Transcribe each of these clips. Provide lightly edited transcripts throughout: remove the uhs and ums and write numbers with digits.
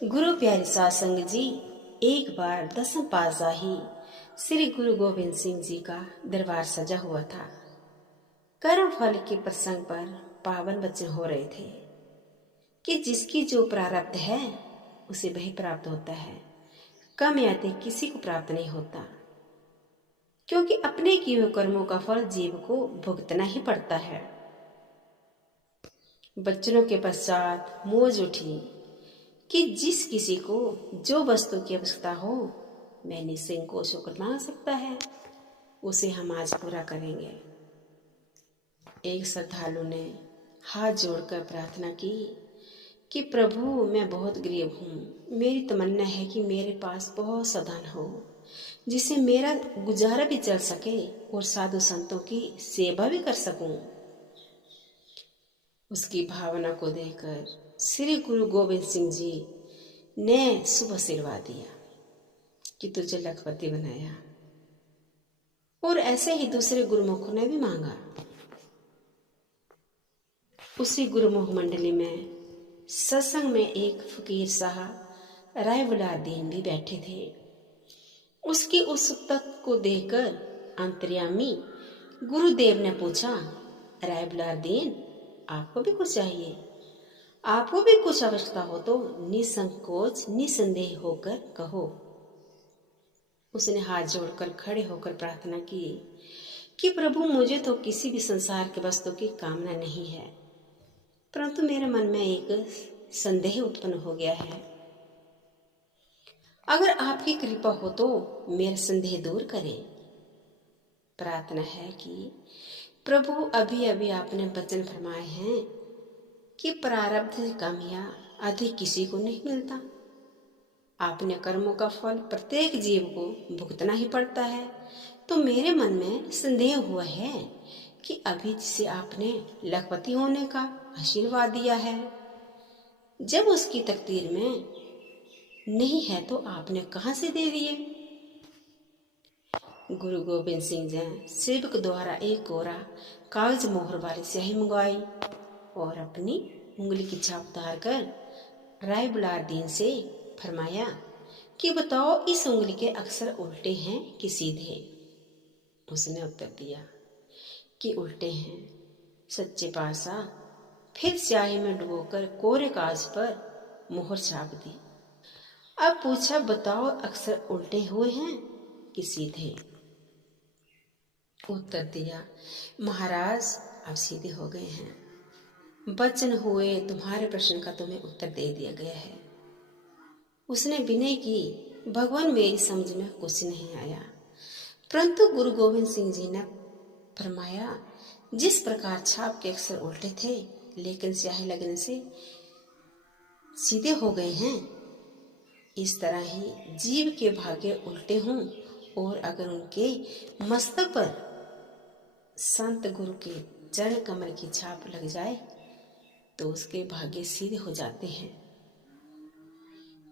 गुरु प्यारे साध संग जी, एक बार दसम पातशाही श्री गुरु गोविंद सिंह जी का दरबार सजा हुआ था। कर्म फल के प्रसंग पर पावन वचन हो रहे थे कि जिसकी जो प्रारब्ध है उसे वही प्राप्त होता है, कम या अधिक किसी को प्राप्त नहीं होता, क्योंकि अपने किए हुए कर्मों का फल जीव को भुगतना ही पड़ता है। बच्चों के पश्चात मौज उठी कि जिस किसी को जो वस्तु की आवश्यकता हो वह निसंकोच होकर मांग सकता है, उसे हम आज पूरा करेंगे। एक श्रद्धालु ने हाथ जोड़कर प्रार्थना की कि प्रभु, मैं बहुत गरीब हूँ, मेरी तमन्ना है कि मेरे पास बहुत सा धन हो जिससे मेरा गुजारा भी चल सके और साधु संतों की सेवा भी कर सकूं। उसकी भावना को देखकर श्री गुरु गोविंद सिंह जी ने शुभ आशीर्वाद दिया कि तुझे लखपति बनाया, और ऐसे ही दूसरे गुरुमुखों ने भी मांगा। उसी गुरुमुख मंडली में सत्संग में एक फकीर साहब राय बुलादीन भी बैठे थे। उसकी उत्सुकता को देखकर अंतर्यामी गुरुदेव ने पूछा, राय बुलादीन, आपको भी कुछ चाहिए? आपको भी कुछ आवश्यकता हो तो निसंकोच निसंदेह होकर कहो। उसने हाथ जोड़कर खड़े होकर प्रार्थना की कि प्रभु, मुझे तो किसी भी संसार के वस्तु की कामना नहीं है, परंतु मेरे मन में एक संदेह उत्पन्न हो गया है। अगर आपकी कृपा हो तो मेरा संदेह दूर करें। प्रार्थना है कि प्रभु, अभी अभी आपने वचन फरमाए हैं कि प्रारब्ध से कम या अधिक किसी को नहीं मिलता। आपने कर्मों का फल प्रत्येक जीव को भुगतना ही पड़ता है, तो मेरे मन में संदेह हुआ है कि अभी जिसे आपने लखपति होने का आशीर्वाद दिया है, जब उसकी तकदीर में नहीं है तो आपने कहां से दे दिए? गुरु गोविंद सिंह जी सेवक द्वारा एक कोरा कागज मोहर वाली स्याही मंगवाई और अपनी उंगली की छाप उतारकर राय बुलादीन से फरमाया कि बताओ, इस उंगली के अक्षर उल्टे हैं कि सीधे? उसने उत्तर दिया कि उल्टे हैं। सच्चे पातशाह फिर स्याही में डुबोकर कोरे कागज पर मोहर छाप दी। अब पूछा, बताओ, अक्षर उल्टे हुए हैं कि सीधे? उत्तर दिया, महाराज, अब सीधे हो गए हैं। वचन हुए, तुम्हारे प्रश्न का तुम्हें उत्तर दे दिया गया है। उसने विनय की, भगवान, मेरी समझ में कुछ नहीं आया। परंतु गुरु गोविंद सिंह जी ने फरमाया, जिस प्रकार छाप के अक्षर उल्टे थे लेकिन स्याही लगने से सीधे हो गए हैं, इस तरह ही जीव के भाग्य उल्टे हों और अगर उनके मस्तक पर संत गुरु के चरण कमल की छाप लग जाए तो उसके भाग्य सीधे हो जाते हैं।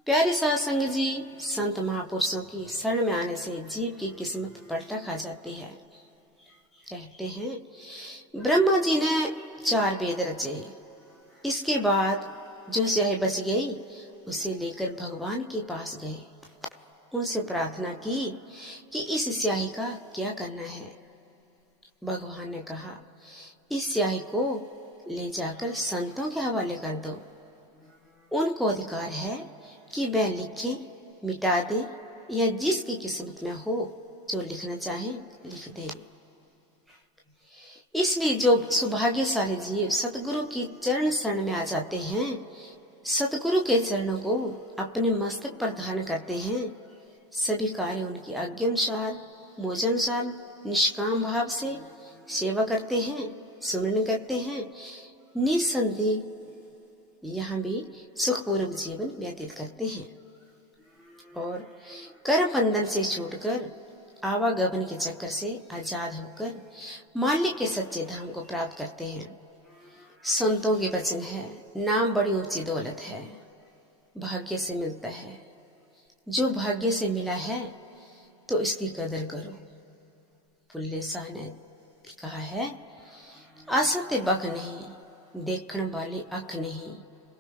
प्यारे साध संग जी, संत महापुरुषों की शरण में आने से जीव की किस्मत पलटा खा जाती है। कहते हैं, ब्रह्मा जी ने 4 वेद रचे, इसके बाद जो स्याही बच गई उसे लेकर भगवान के पास गए। उनसे प्रार्थना की कि इस स्याही का क्या करना है। भगवान ने कहा, इस स्याही को ले जाकर संतों के हवाले कर दो। उनको अधिकार है कि वह लिखें, मिटा दे या जिसकी किस्मत में हो जो लिखना चाहे लिख दे। इसलिए जो सौभाग्यशाली जीव सतगुरु की चरण शरण में आ जाते हैं, सतगुरु के चरणों को अपने मस्तक पर धारण करते हैं, सभी कार्य उनकी आज्ञानुसार मोजानुसार निष्काम भाव से सेवा करते हैं, सुमरन करते हैं, निसंदेह यहाँ भी सुखपूर्वक जीवन व्यतीत करते हैं और कर्म बंधन से छूटकर आवागमन के चक्कर से आजाद होकर मालिक के सच्चे धाम को प्राप्त करते हैं। संतों के वचन है, नाम बड़ी ऊंची दौलत है, भाग्य से मिलता है। जो भाग्य से मिला है तो इसकी कदर करो। बुल्ले शाह ने कहा है, असत्य बक नहीं, देखण वाली अख नहीं,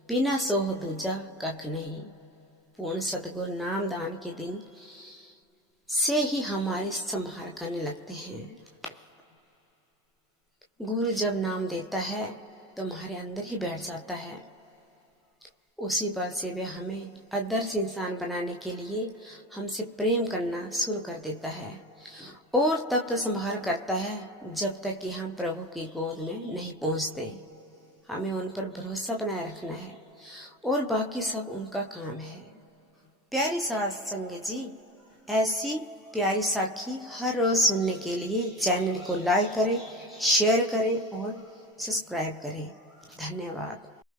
बिना सोह दूजा कख नहीं। पूर्ण सतगुरु नाम दान के दिन से ही हमारे संभार करने लगते हैं। गुरु जब नाम देता है तो हमारे अंदर ही बैठ जाता है। उसी पल से वह हमें आदर्श इंसान बनाने के लिए हमसे प्रेम करना शुरू कर देता है और तब तक संभाल करता है जब तक कि हम प्रभु की गोद में नहीं पहुंचते। हमें उन पर भरोसा बनाए रखना है और बाकी सब उनका काम है। प्यारी साथ संगत जी, ऐसी प्यारी साखी हर रोज सुनने के लिए चैनल को लाइक करें, शेयर करें और सब्सक्राइब करें। धन्यवाद।